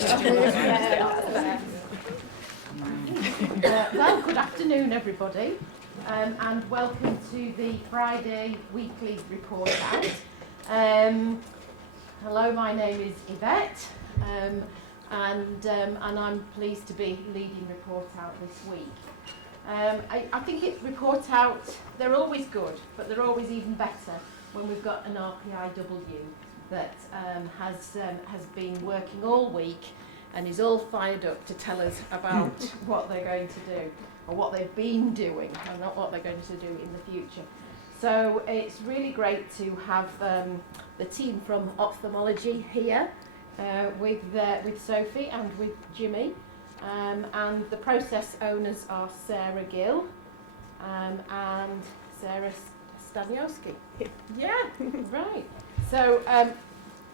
Well, good afternoon, everybody, and welcome to the Friday weekly report out. Hello, my name is Yvette, and I'm pleased to be leading report out this week. I think report out, they're always good, but they're always even better when we've got an RPIW that has been working all week and is all fired up to tell us about what they're going to do, or what they've been doing, and not what they're going to do in the future. So it's really great to have the team from ophthalmology here with Sophie and with Jimmy, and the process owners are Sarah Gill and Sarah Staniowski. Yeah, right. So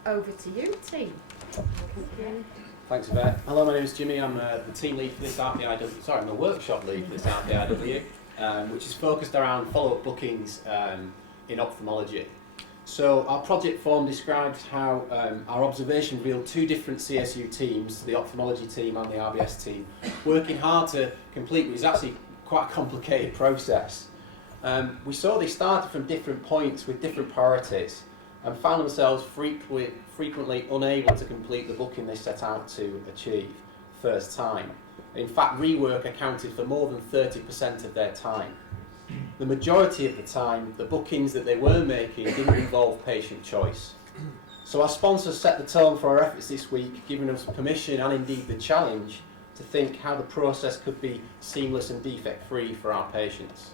over to you, team. Thank you. Thanks, Yvette. Hello, my name is Jimmy. I'm the team lead for this RPIW. Sorry, I'm the workshop lead for this RPIW, which is focused around follow-up bookings in ophthalmology. So our project form describes how our observation revealed two different CSU teams, the ophthalmology team and the RBS team, working hard to complete what is actually quite a complicated process. We saw they started from different points with different priorities and found themselves frequently unable to complete the booking they set out to achieve first time. In fact, rework accounted for more than 30% of their time. The majority of the time, the bookings that they were making didn't involve patient choice. So our sponsors set the tone for our efforts this week, giving us permission and indeed the challenge to think how the process could be seamless and defect-free for our patients.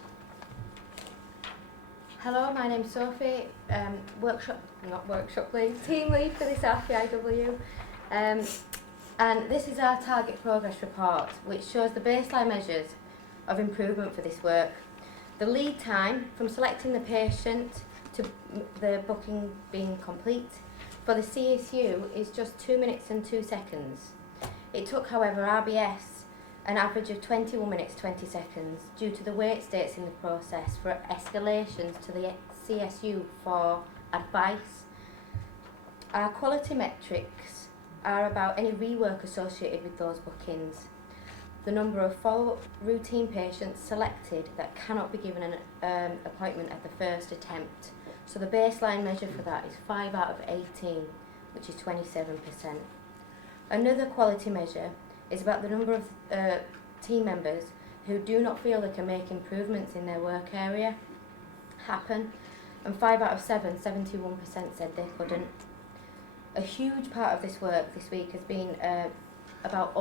Hello, my name's Sophie, team lead for this RPIW, and this is our target progress report, which shows the baseline measures of improvement for this work. The lead time from selecting the patient to the booking being complete for the CSU is just 2 minutes and 2 seconds. It took, however, RBS an average of 21 minutes 20 seconds due to the wait states in the process for escalations to the CSU for advice. Our quality metrics are about any rework associated with those bookings, the number of follow-up routine patients selected that cannot be given an appointment at the first attempt. So the baseline measure for that is 5 out of 18, which is 27%. Another quality measure is about the number of team members who do not feel they can make improvements in their work area happen, and 5 out of 7, 71% said they couldn't. A huge part of this work this week has been about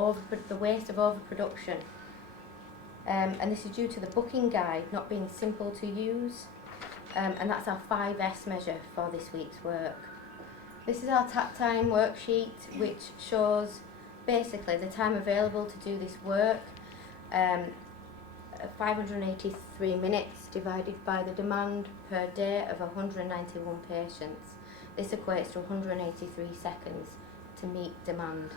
the waste of overproduction, and this is due to the booking guide not being simple to use, and that's our 5S measure for this week's work. This is our tap time worksheet, which shows basically the time available to do this work, 583 minutes divided by the demand per day of 191 patients. This equates to 183 seconds to meet demand.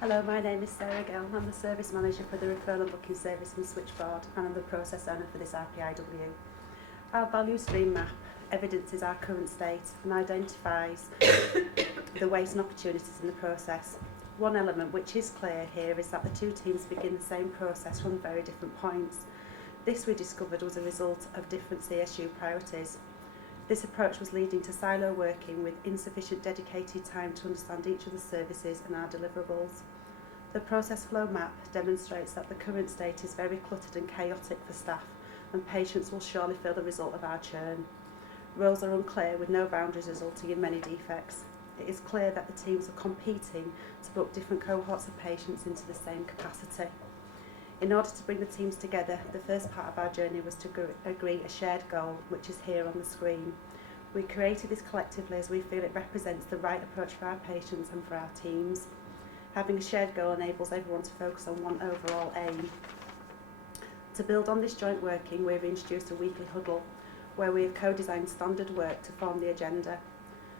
Hello, my name is Sarah Gill. I'm the service manager for the referral and booking service and switchboard, and I'm the process owner for this RPIW. Our value stream map evidences our current state and identifies the waste and opportunities in the process. One element which is clear here is that the two teams begin the same process from very different points. This, we discovered, was a result of different CSU priorities. This approach was leading to silo working with insufficient dedicated time to understand each of the services and our deliverables. The process flow map demonstrates that the current state is very cluttered and chaotic for staff, and patients will surely feel the result of our churn. Roles are unclear with no boundaries resulting in many defects. It is clear that the teams are competing to book different cohorts of patients into the same capacity. In order to bring the teams together, the first part of our journey was to agree a shared goal, which is here on the screen. We created this collectively as we feel it represents the right approach for our patients and for our teams. Having a shared goal enables everyone to focus on one overall aim. To build on this joint working, we've introduced a weekly huddle where we have co-designed standard work to form the agenda.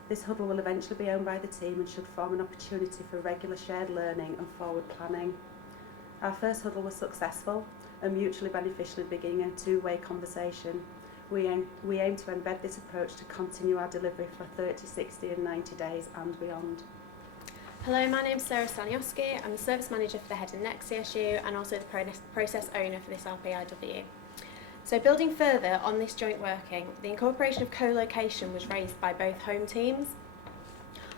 This huddle will eventually be owned by the team and should form an opportunity for regular shared learning and forward planning. Our first huddle was successful and mutually beneficial in beginning a two-way conversation. We aim to embed this approach to continue our delivery for 30, 60 and 90 days and beyond. Hello, my name is Sarah Staniowski. I'm the Service Manager for the Head and Neck CSU and also the process owner for this RPIW. So building further on this joint working, the incorporation of co-location was raised by both home teams.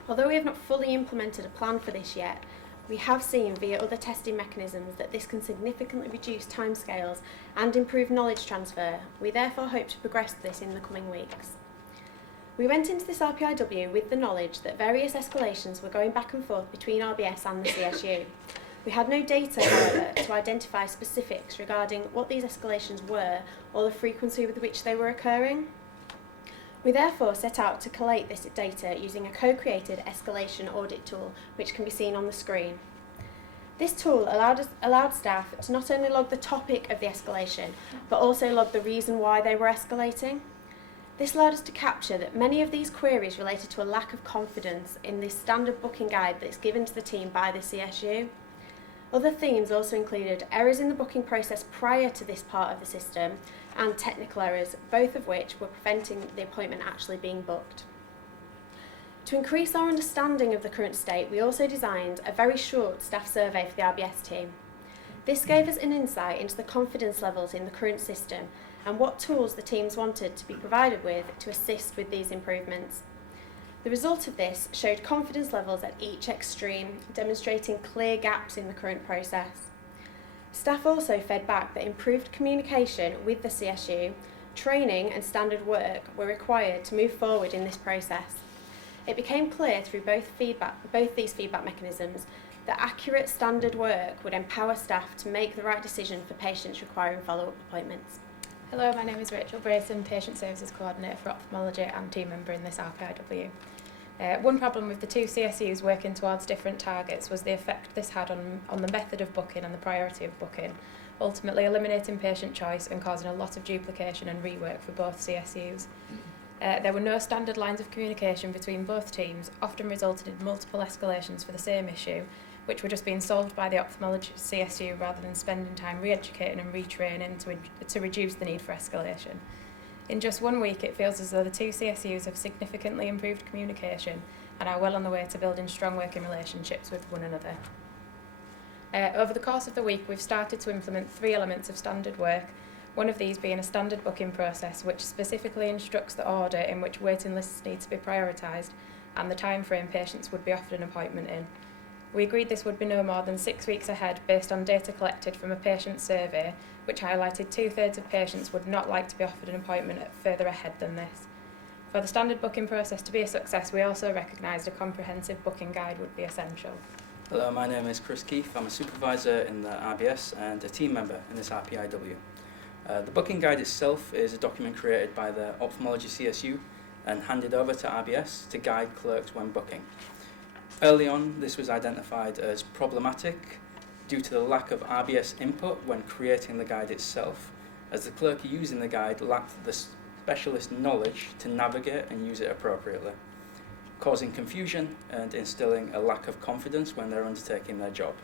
Although we have not fully implemented a plan for this yet, we have seen via other testing mechanisms that this can significantly reduce timescales and improve knowledge transfer. We therefore hope to progress this in the coming weeks. We went into this RPIW with the knowledge that various escalations were going back and forth between RBS and the CSU. We had no data, however, to identify specifics regarding what these escalations were or the frequency with which they were occurring. We therefore set out to collate this data using a co-created escalation audit tool, which can be seen on the screen. This tool allowed staff to not only log the topic of the escalation, but also log the reason why they were escalating. This allowed us to capture that many of these queries related to a lack of confidence in this standard booking guide that's given to the team by the CSU. Other themes also included errors in the booking process prior to this part of the system and technical errors, both of which were preventing the appointment actually being booked. To increase our understanding of the current state, we also designed a very short staff survey for the RBS team. This gave us an insight into the confidence levels in the current system and what tools the teams wanted to be provided with to assist with these improvements. The result of this showed confidence levels at each extreme, demonstrating clear gaps in the current process. Staff also fed back that improved communication with the CSU, training and standard work were required to move forward in this process. It became clear through both these feedback mechanisms that accurate standard work would empower staff to make the right decision for patients requiring follow-up appointments. Hello, my name is Rachel Brayson, Patient Services Coordinator for Ophthalmology and team member in this RPIW. One problem with the two CSUs working towards different targets was the effect this had on the method of booking and the priority of booking, ultimately eliminating patient choice and causing a lot of duplication and rework for both CSUs. There were no standard lines of communication between both teams, often resulted in multiple escalations for the same issue, which were just being solved by the ophthalmology CSU rather than spending time re-educating and retraining to reduce the need for escalation. In just 1 week, it feels as though the two CSUs have significantly improved communication and are well on the way to building strong working relationships with one another. Over the course of the week, we've started to implement 3 elements of standard work, one of these being a standard booking process which specifically instructs the order in which waiting lists need to be prioritised and the time frame patients would be offered an appointment in. We agreed this would be no more than 6 weeks ahead based on data collected from a patient survey, which highlighted 2/3 of patients would not like to be offered an appointment further ahead than this. For the standard booking process to be a success, we also recognised a comprehensive booking guide would be essential. Hello, my name is Chris Keefe. I'm a supervisor in the RBS and a team member in this RPIW. The booking guide itself is a document created by the Ophthalmology CSU and handed over to RBS to guide clerks when booking. Early on, this was identified as problematic due to the lack of RBS input when creating the guide itself, as the clerk using the guide lacked the specialist knowledge to navigate and use it appropriately, causing confusion and instilling a lack of confidence when they're undertaking their job.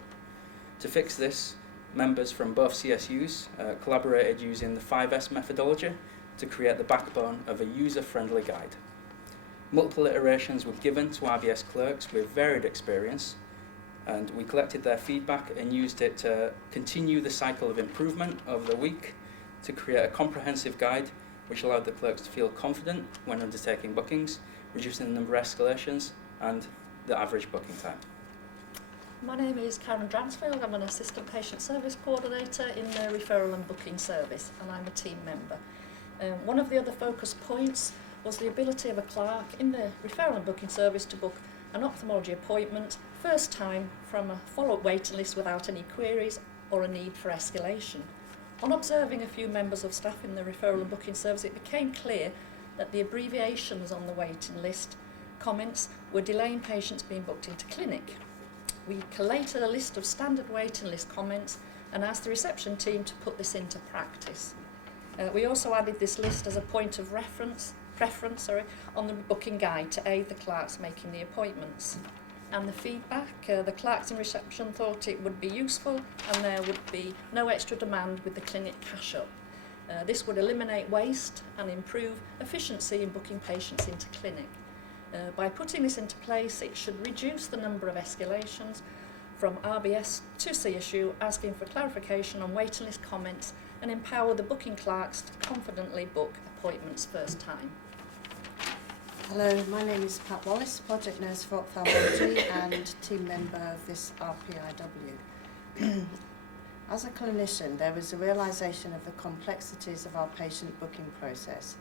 To fix this, members from both CSUs collaborated using the 5S methodology to create the backbone of a user-friendly guide. Multiple iterations were given to RBS clerks with varied experience, and we collected their feedback and used it to continue the cycle of improvement over the week to create a comprehensive guide which allowed the clerks to feel confident when undertaking bookings, reducing the number of escalations and the average booking time. My name is Karen Dransfield. I'm an Assistant Patient Service Coordinator in the Referral and Booking Service, and I'm a team member. One of the other focus points was the ability of a clerk in the Referral and Booking Service to book an ophthalmology appointment first time from a follow-up waiting list without any queries or a need for escalation. On observing a few members of staff in the Referral and Booking Service, it became clear that the abbreviations on the waiting list comments were delaying patients being booked into clinic. We collated a list of standard waiting list comments and asked the reception team to put this into practice. We also added this list as a point of preference on the booking guide to aid the clerks making the appointments. And the feedback, the clerks in reception thought it would be useful and there would be no extra demand with the clinic cash up. This would eliminate waste and improve efficiency in booking patients into clinic. By putting this into place, it should reduce the number of escalations from RBS to CSU asking for clarification on waiting list comments and empower the booking clerks to confidently book appointments first time. Hello, my name is Pat Wallace, Project Nurse for Ophthalmology and team member of this RPIW. As a clinician, there was a realisation of the complexities of our patient booking process.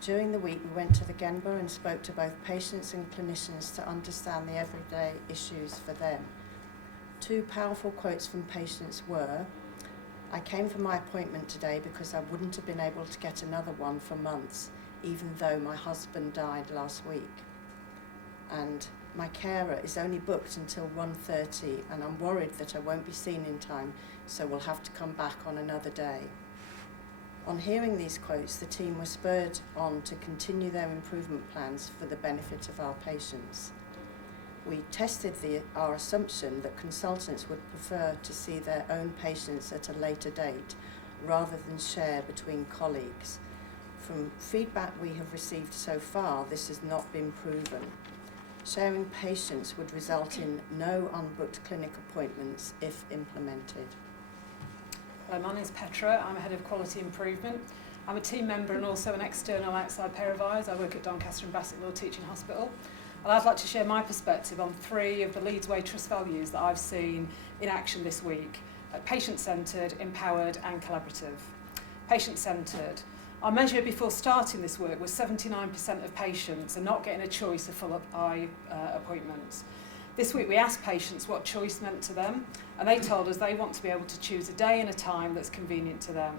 During the week, we went to the Genba and spoke to both patients and clinicians to understand the everyday issues for them. Two powerful quotes from patients were, "I came for my appointment today because I wouldn't have been able to get another one for months, even though my husband died last week." And, "My carer is only booked until 1:30 and I'm worried that I won't be seen in time, so we'll have to come back on another day." On hearing these quotes, the team were spurred on to continue their improvement plans for the benefit of our patients. We tested our assumption that consultants would prefer to see their own patients at a later date rather than share between colleagues. From feedback we have received so far, this has not been proven. Sharing patients would result in no unbooked clinic appointments if implemented. Hello, my name is Petra. I'm Head of Quality Improvement. I'm a team member and also an external outside pair of eyes. I work at Doncaster and Bassett Law Teaching Hospital. And I'd like to share my perspective on 3 of the Leeds Way Trust values that I've seen in action this week: patient-centred, empowered and collaborative. Patient-centred. Our measure before starting this work was 79% of patients are not getting a choice of full-up eye appointments. This week we asked patients what choice meant to them, and they told us they want to be able to choose a day and a time that's convenient to them.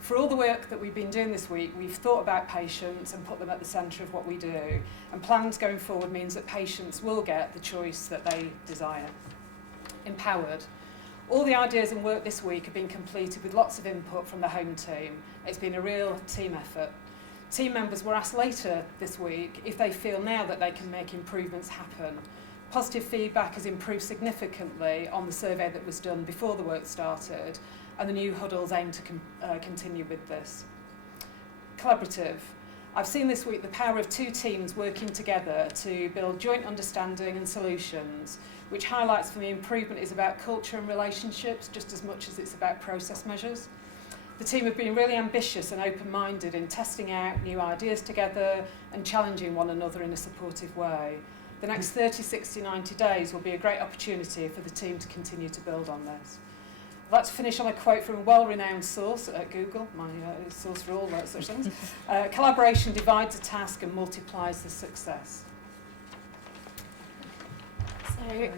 For all the work that we've been doing this week, we've thought about patients and put them at the centre of what we do, and plans going forward means that patients will get the choice that they desire. Empowered. All the ideas and work this week have been completed with lots of input from the home team. It's been a real team effort. Team members were asked later this week if they feel now that they can make improvements happen. Positive feedback has improved significantly on the survey that was done before the work started, and the new huddles aim to continue with this. Collaborative. I've seen this week the power of 2 teams working together to build joint understanding and solutions, which highlights for me improvement is about culture and relationships just as much as it's about process measures. The team have been really ambitious and open-minded in testing out new ideas together and challenging one another in a supportive way. The next 30, 60, 90 days will be a great opportunity for the team to continue to build on this. I'd like to finish on a quote from a well-renowned source at Google, my source for all such things. Collaboration divides a task and multiplies the success. So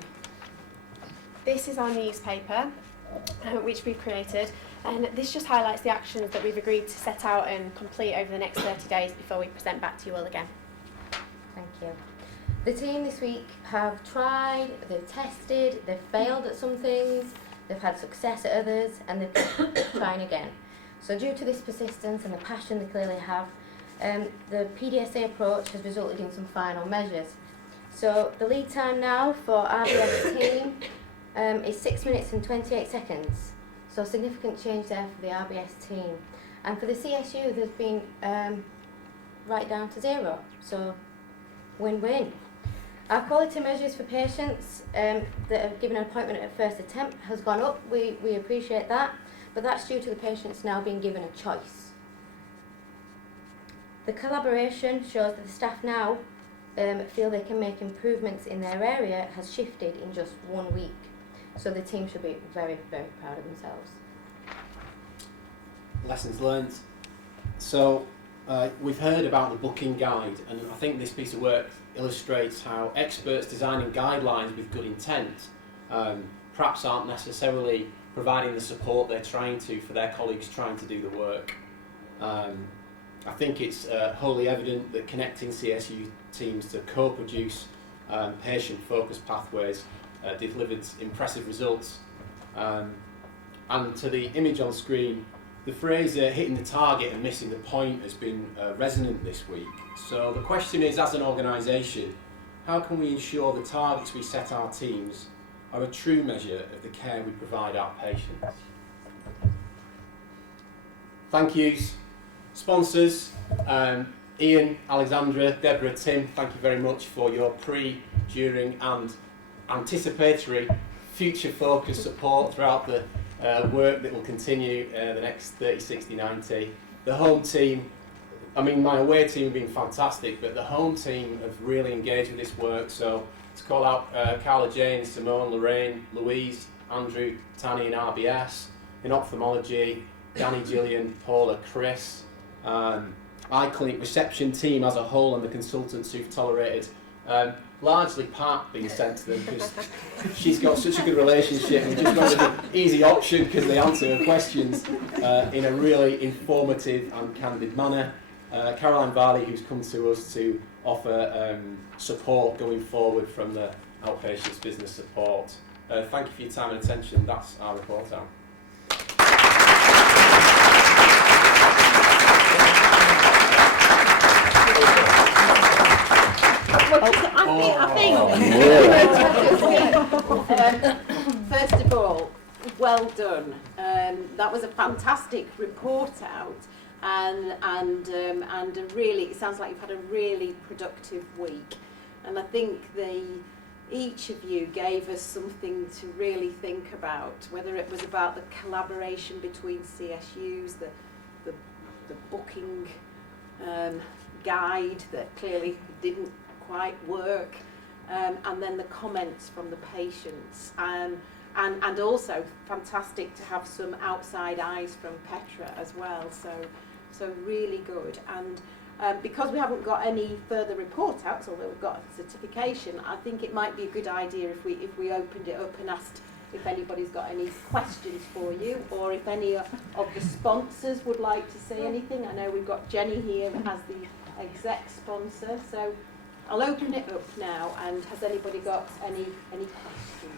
this is our newspaper, which we've created, and this just highlights the actions that we've agreed to set out and complete over the next 30 days before we present back to you all again. Thank you. The team this week have tried, they've tested, they've failed at some things, they've had success at others, and they're trying again. So due to this persistence and the passion they clearly have, the PDSA approach has resulted in some final measures. So the lead time now for RBS team is 6 minutes and 28 seconds. So significant change there for the RBS team. And for the CSU, there's been right down to 0. So win-win. Our quality measures for patients that have given an appointment at first attempt has gone up. We appreciate that, but that's due to the patients now being given a choice. The collaboration shows that the staff now feel they can make improvements in their area has shifted in just 1 week. So the team should be very, very proud of themselves. Lessons learned. So we've heard about the booking guide, and I think this piece of work illustrates how experts designing guidelines with good intent perhaps aren't necessarily providing the support they're trying to for their colleagues trying to do the work. I think it's wholly evident that connecting CSU teams to co-produce patient-focused pathways delivered impressive results. And to the image on screen, the phrase hitting the target and missing the point has been resonant this week. So the question is, as an organisation, how can we ensure the targets we set our teams are a true measure of the care we provide our patients? Thank yous. Sponsors, Ian, Alexandra, Deborah, Tim, thank you very much for your pre, during and anticipatory future focused support throughout the work that will continue the next 30, 60, 90. The home team, I mean my away team have been fantastic, but the home team have really engaged with this work, so to call out Carla Jane, Simone, Lorraine, Louise, Andrew, Tanny in RBS, in ophthalmology, Danny, Gillian, Paula, Chris, iClinic reception team as a whole and the consultants who've tolerated largely Pat being sent to them because she's got such a good relationship and just got an easy option because they answer her questions in a really informative and candid manner. Caroline Varley, who's come to us to offer support going forward from the outpatients business support. Thank you for your time and attention. That's our report out. First of all, well done. That was a fantastic report out, and really, it sounds like you've had a really productive week. And I think each of you gave us something to really think about, whether it was about the collaboration between CSUs, the booking guide that clearly didn't quite work, and then the comments from the patients, and also fantastic to have some outside eyes from Petra as well, so really good. And because we haven't got any further report outs, although we've got a certification, I think it might be a good idea if we opened it up and asked if anybody's got any questions for you, or if any of the sponsors would like to say anything. I know we've got Jenny here as the exec sponsor, so I'll open it up now. And has anybody got any questions?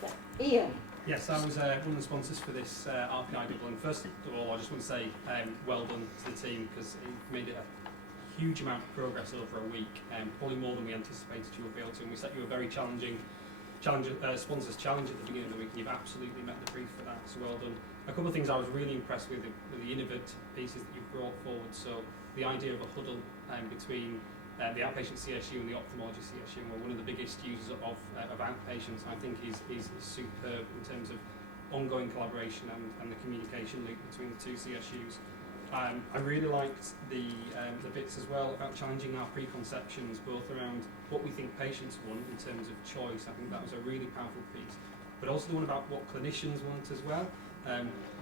So, Ian. Yes, I was one of the sponsors for this RPI Dublin. First of all, I just want to say well done to the team, because it made it a huge amount of progress over a week, probably more than we anticipated you would be able to. And we set you a very challenging sponsors challenge at the beginning of the week, and you've absolutely met the brief for that, so well done. A couple of things I was really impressed with the innovative pieces that you've brought forward. So the idea of a huddle between the outpatient CSU and the ophthalmology CSU, were one of the biggest users of outpatients, I think is superb in terms of ongoing collaboration and the communication link between the two CSUs. I really liked the bits as well about challenging our preconceptions, both around what we think patients want in terms of choice. I think that was a really powerful piece, but also the one about what clinicians want as well.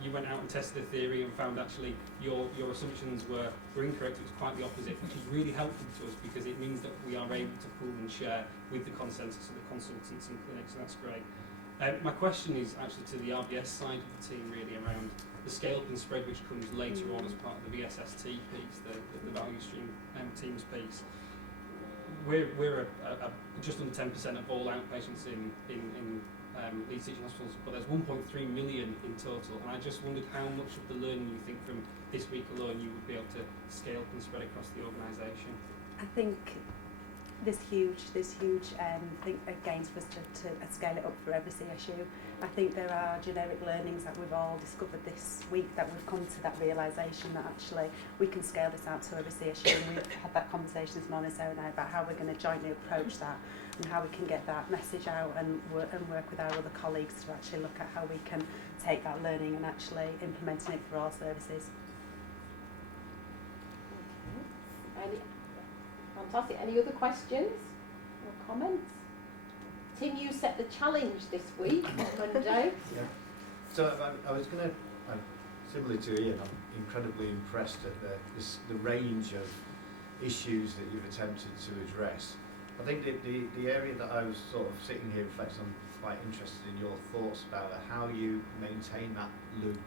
You went out and tested the theory and found actually your assumptions were incorrect. It was quite the opposite, which is really helpful to us because it means that we are able to pool and share with the consensus of the consultants and clinics, and that's great. My question is actually to the RBS side of the team, really around the scale up and spread, which comes later on as part of the VSST piece, the value stream teams piece. We're just under 10% of all outpatients in Leeds teaching hospitals, but there's 1.3 million in total, and I just wondered how much of the learning you think from this week alone you would be able to scale up and spread across the organisation. I think there's huge gains for us to scale it up for every CSU. I think there are generic learnings that we've all discovered this week, that we've come to that realisation that actually we can scale this out to every CSU, and we've had that conversation this morning, Sarah and I, about how we're going to jointly approach that and how we can get that message out and work with our other colleagues to actually look at how we can take that learning and actually implementing it for all services. Fantastic. Any other questions or comments? Tim, you set the challenge this week on Monday. Yeah. So I was going to, similar to Ian, I'm incredibly impressed at the range of issues that you've attempted to address. I think the area that I was sort of sitting here reflecting on, quite interested in your thoughts about how you maintain that loop.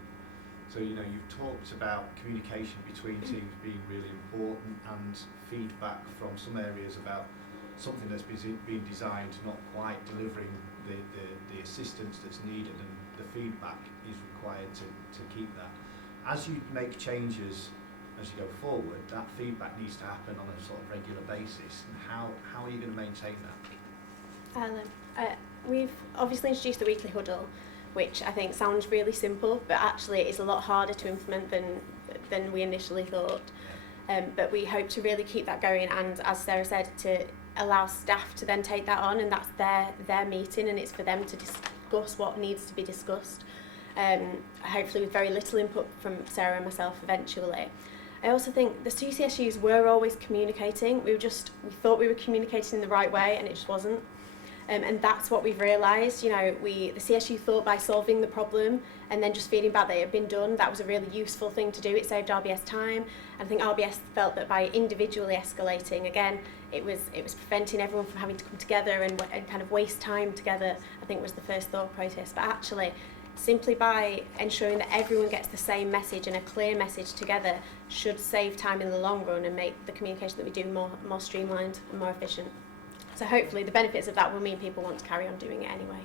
So, you know, you've talked about communication between teams being really important, and feedback from some areas about something that's been designed not quite delivering the assistance that's needed, and the feedback is required to keep that. As you make changes as you go forward, that feedback needs to happen on a sort of regular basis. And how are you going to maintain that? We've obviously introduced the weekly huddle, which I think sounds really simple, but actually it's a lot harder to implement than we initially thought. But we hope to really keep that going, and as Sarah said, to allow staff to then take that on, and that's their meeting, and it's for them to discuss what needs to be discussed. Hopefully with very little input from Sarah and myself eventually. I also think the two CSUs were always communicating. We thought we were communicating in the right way, and it just wasn't. And that's what we've realised. You know, the CSU thought by solving the problem and then just feeling bad that it had been done, that was a really useful thing to do. It saved RBS time. And I think RBS felt that by individually escalating, again, it was preventing everyone from having to come together and kind of waste time together, I think was the first thought process. But actually, simply by ensuring that everyone gets the same message and a clear message together should save time in the long run and make the communication that we do more streamlined and more efficient. So hopefully the benefits of that will mean people want to carry on doing it anyway.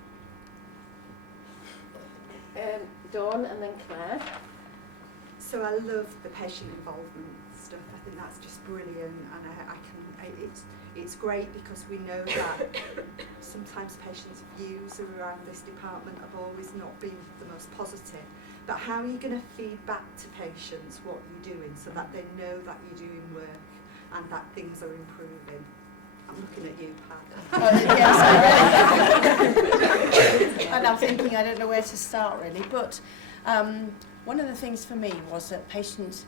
Dawn and then Claire. So I love the patient involvement stuff. I think that's just brilliant, and it's great because we know that sometimes patients' views around this department have always not been the most positive. But how are you going to feed back to patients what you're doing so that they know that you're doing work and that things are improving? I'm looking at you, Pat. Yes, and I'm thinking I don't know where to start really, but one of the things for me was that patients,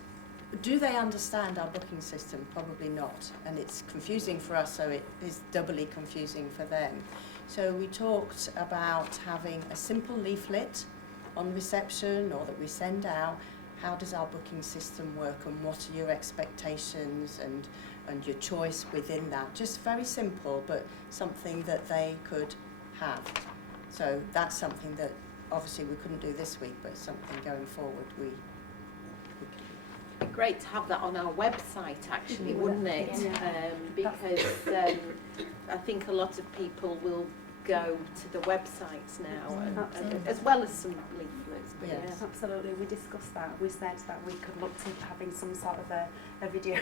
do they understand our booking system? Probably not, and it's confusing for us, so it is doubly confusing for them. So we talked about having a simple leaflet on reception or that we send out. How does our booking system work, and what are your expectations and your choice within that? Just very simple, but something that they could have. So that's something that obviously we couldn't do this week, but something going forward we could. It'd be great to have that on our website actually, wouldn't it? Yeah. Because I think a lot of people will go to the websites now, and as well as some leaflets. But Yes. Yeah, absolutely. We discussed that. We said that we could look to having some sort of a video.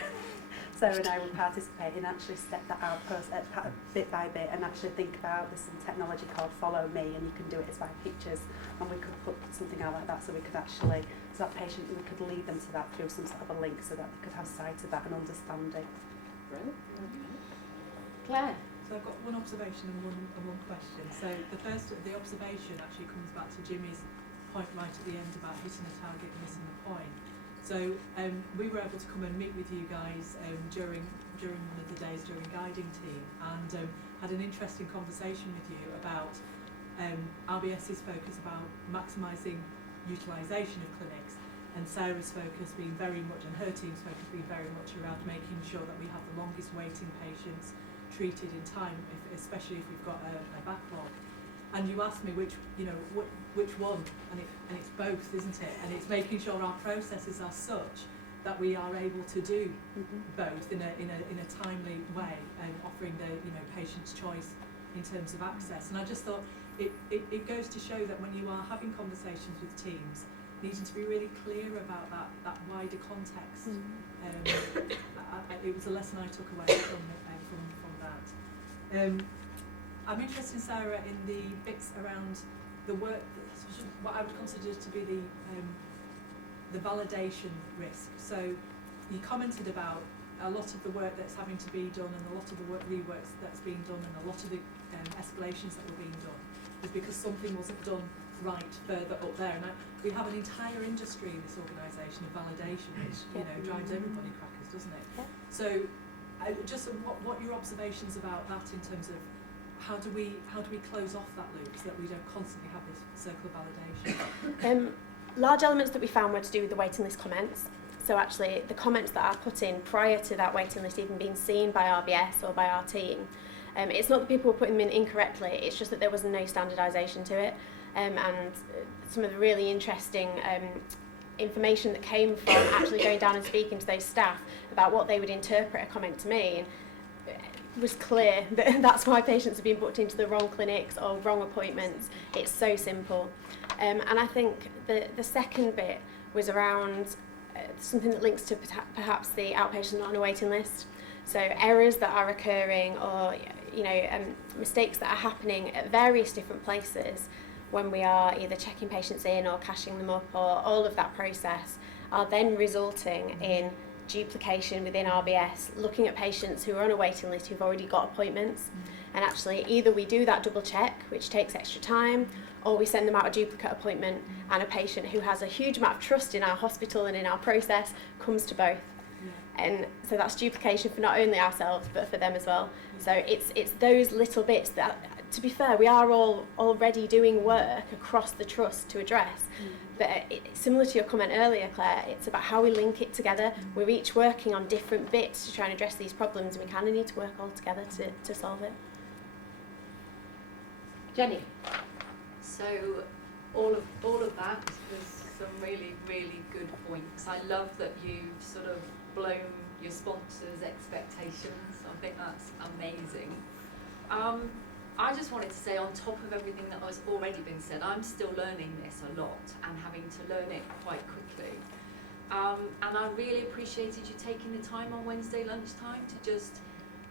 Sarah and I would participate and actually step that out bit by bit and actually think about there's some technology called Follow Me, and you can do it as by pictures, and we could put something out like that so we could actually, so that patient, we could lead them to that through some sort of a link so that they could have sight of that and understand it. Right. Okay. Claire. So I've got one observation and one question. So the observation actually comes back to Jimmy's point right at the end about hitting a target and missing the point. So we were able to come and meet with you guys during one of the days during guiding team, and had an interesting conversation with you about RBS's focus about maximising utilisation of clinics, and Sarah's focus being very much, and her team's focus being very much around making sure that we have the longest waiting patients treated in time, especially if we've got a backlog. And you asked me which one, and it's both, isn't it? And it's making sure our processes are such that we are able to do both in a timely way, and offering the patient's choice in terms of access. And I just thought it goes to show that when you are having conversations with teams, needing to be really clear about that wider context. It was a lesson I took away from that. I'm interested, Sarah, in the bits around the work, what I would consider to be the validation risk. So you commented about a lot of the work that's having to be done, and a lot of the rework that's being done, and a lot of the escalations that were being done is because something wasn't done right further up there. And we have an entire industry in this organisation of validation, which drives everybody crackers, doesn't it? Yeah. So just what your observations about that in terms of how do we close off that loop so that we don't constantly have this circle of validation? Large elements that we found were to do with the waiting list comments. So actually the comments that are put in prior to that waiting list even being seen by RBS or by our team, it's not that people were putting them in incorrectly, it's just that there was no standardisation to it. And some of the really interesting information that came from actually going down and speaking to those staff about what they would interpret a comment to mean was clear that that's why patients have been booked into the wrong clinics or wrong appointments. It's so simple. And I think the second bit was around something that links to perhaps the outpatients not on a waiting list. So errors that are occurring, or mistakes that are happening at various different places when we are either checking patients in or cashing them up, or all of that process are then resulting in duplication within RBS, looking at patients who are on a waiting list who've already got appointments, and actually either we do that double check, which takes extra time, or we send them out a duplicate appointment, and a patient who has a huge amount of trust in our hospital and in our process comes to both. And so that's duplication for not only ourselves but for them as well. So it's those little bits that, to be fair, we are all already doing work across the trust to address. But similar to your comment earlier, Claire, it's about how we link it together. We're each working on different bits to try and address these problems, and we kind of need to work all together to solve it. Jenny. So all of that was some really, really good points. I love that you've sort of blown your sponsors' expectations. I think that's amazing. I just wanted to say, on top of everything that has already been said, I'm still learning this a lot and having to learn it quite quickly. And I really appreciated you taking the time on Wednesday lunchtime to just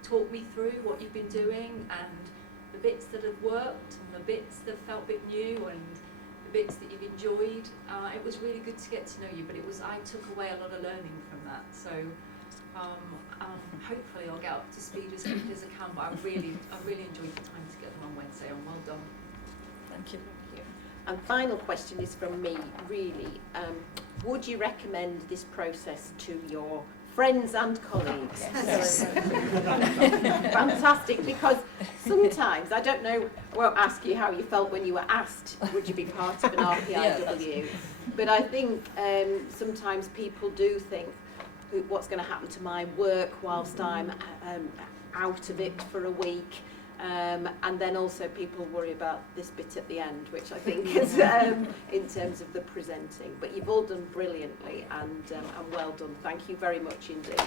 talk me through what you've been doing and the bits that have worked and the bits that felt a bit new and the bits that you've enjoyed. It was really good to get to know you, but I took away a lot of learning from that. So hopefully I'll get up to speed as quickly as I can, but I really enjoyed the time together on Wednesday, and well done. Thank you. And final question is from me, really. Would you recommend this process to your friends and colleagues? Yes. Fantastic, because sometimes, I don't know, I won't ask you how you felt when you were asked, would you be part of an RPIW? But I think sometimes people do think, what's going to happen to my work whilst I'm out of it for a week? And then also people worry about this bit at the end, which I think is in terms of the presenting. But you've all done brilliantly, and well done. Thank you very much indeed.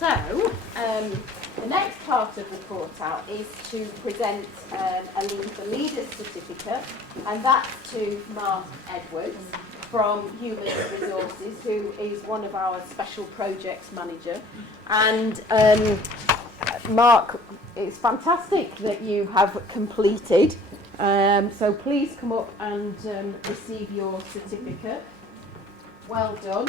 So, the next part of Report Out is to present the Leaders Certificate, and that's to Mark Edwards from Human Resources, who is one of our special projects manager. And Mark, it's fantastic that you have completed. So please come up and receive your certificate. Well done.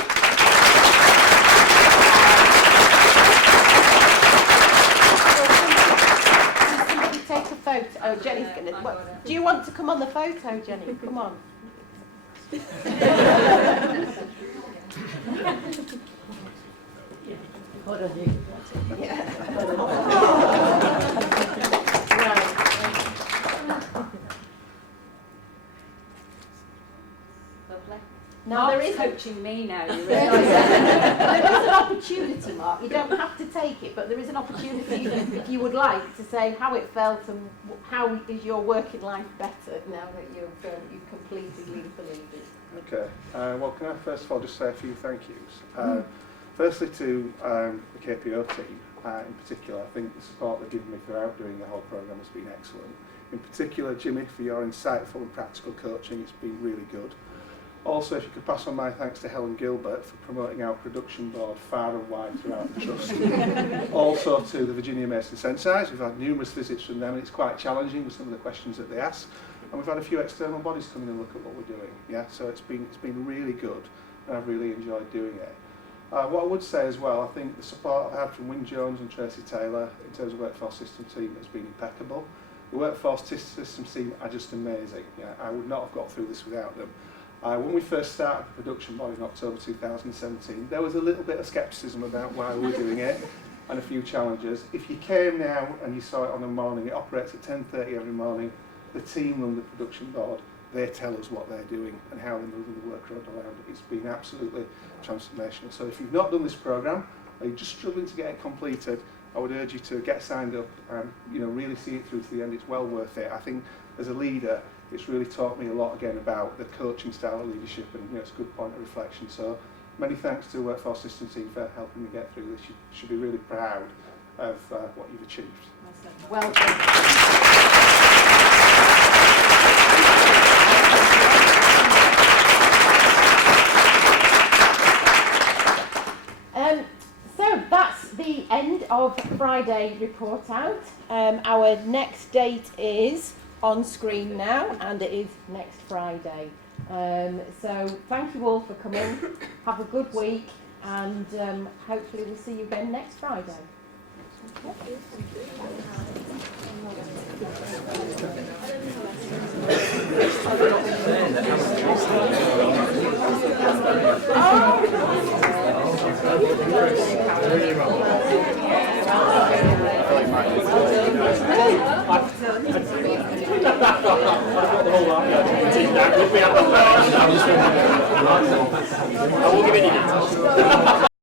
Somebody take a photo. Oh, Jenny's going to. Do you want to come on the photo, Jenny? Come on. What are you? Yeah. Lovely. No, there is coaching me now. There is an opportunity, Mark. You don't have to take it, but there is an opportunity if you would like to say how it felt and how is your working life better now that you've completed Lead for Leaders. Okay. Well, can I first of all just say a few thank yous? Firstly to the KPO team in particular. I think the support they've given me throughout doing the whole programme has been excellent. In particular, Jimmy, for your insightful and practical coaching, it's been really good. Also, if you could pass on my thanks to Helen Gilbert for promoting our production board far and wide throughout the trust. Also to the Virginia Mason Sensors, we've had numerous visits from them, and it's quite challenging with some of the questions that they ask. And we've had a few external bodies come in and look at what we're doing. Yeah, so it's been really good, and I've really enjoyed doing it. What I would say as well, I think the support I've had from Wyn Jones and Tracy Taylor in terms of workforce system team has been impeccable. The workforce system team are just amazing. Yeah, I would not have got through this without them. When we first started the production body in October 2017, there was a little bit of scepticism about why we were doing it and a few challenges. If you came now and you saw it on the morning, it operates at 10:30 every morning. The team run the production board. They tell us what they're doing and how they're moving the workload around. It's been absolutely transformational. So if you've not done this programme, or you're just struggling to get it completed, I would urge you to get signed up and really see it through to the end. It's well worth it. I think as a leader, it's really taught me a lot again about the coaching style of leadership, and it's a good point of reflection. So many thanks to the Workforce System team for helping me get through this. You should be really proud of what you've achieved. Well done. So that's the end of Friday report out. Our next date is on screen now, and it is next Friday. So thank you all for coming. Have a good week, and hopefully we'll see you again next Friday. I will give any details.